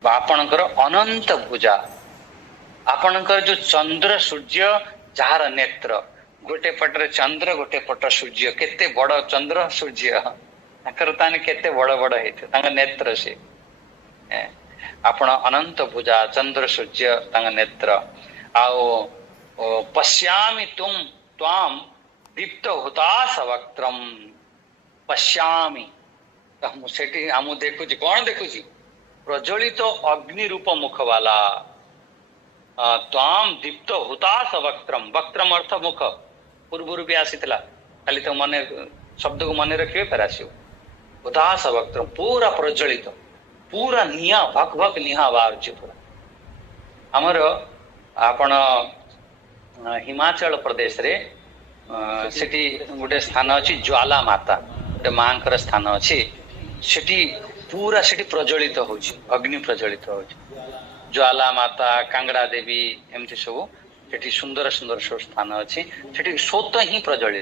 ଆପଣଙ୍କର ଅନନ୍ତ ଭୁଜା, ଆପଣଙ୍କର ଯୋଉ ଚନ୍ଦ୍ର ସୂର୍ଯ୍ୟ ଯାହାର ନେତ୍ର, ଗୋଟେ ପଟରେ ଚନ୍ଦ୍ର ଗୋଟେ ପଟ ସୂର୍ଯ୍ୟ, କେତେ ବଡ ଚନ୍ଦ୍ର ସୂର୍ଯ୍ୟ, ତାଙ୍କର ତାହେଲେ କେତେ ବଡ ବଡ ହେଇଥିବ ତାଙ୍କ ନେତ୍ର। ସେ ଆପଣ ଅନନ୍ତ ଭୁଜା, ଚନ୍ଦ୍ର ସୂର୍ଯ୍ୟ ତାଙ୍କ ନେତ୍ର। ଆଉ ପଶ୍ୟାମି ତ୍ୱାମ୍ ଦୀପ୍ତ ହୁତାଶ ବକ୍ତ୍ରମ୍, ପଶ୍ୟାମି, ମୁଁ ସେଠି ମୁଁ ଦେଖୁଛି, କଣ ଦେଖୁଛି? ପ୍ରଜ୍ୱଳିତ ଅଗ୍ନି ରୂପ ମୁଖବାଲା, ତ୍ୱାମ୍ ଦୀପ୍ତ ହୁତାଶ ବକ୍ତ୍ରମ୍, ବକ୍ତ୍ରମ୍ ଅର୍ଥ ମୁଖ, ପୂର୍ବରୁ ବି ଆସିଥିଲା, ଖାଲି ତ ମନେ ଶବ୍ଦକୁ ମନେ ରଖିବେ ଫେର ଆସିବ। ହୁତାଶ ବକ୍ତ୍ରମ୍ ପୁରା ପ୍ରଜ୍ୱଳିତ, ପୁରା ନିଆଁ, ଭକ୍ ଭକ୍ ନିଆଁ ବାହାରୁଛି ପୁରା। ଆମର ଆପଣ ହିମାଚଳ ପ୍ରଦେଶରେ ସେଠି ଗୋଟେ ସ୍ଥାନ ଅଛି, ଜ୍ୱାଲା ମାତା, ଗୋଟେ ମାଙ୍କର ସ୍ଥାନ ଅଛି, ସେଠି ପୁରା ସେଠି ପ୍ରଜ୍ୱଳିତ ହଉଛି, ଅଗ୍ନି ପ୍ରଜ୍ୱଳିତ ହଉଛି। ଜ୍ୱାଲା ମାତା, କାଙ୍ଗଡା ଦେବୀ, ଏମିତି ସବୁ ସେଠି ସୁନ୍ଦର ସୁନ୍ଦର ସବୁ ସ୍ଥାନ ଅଛି, ସେଠି ସ୍ୱତଃ ହିଁ ପ୍ରଜ୍ୱଳିତ।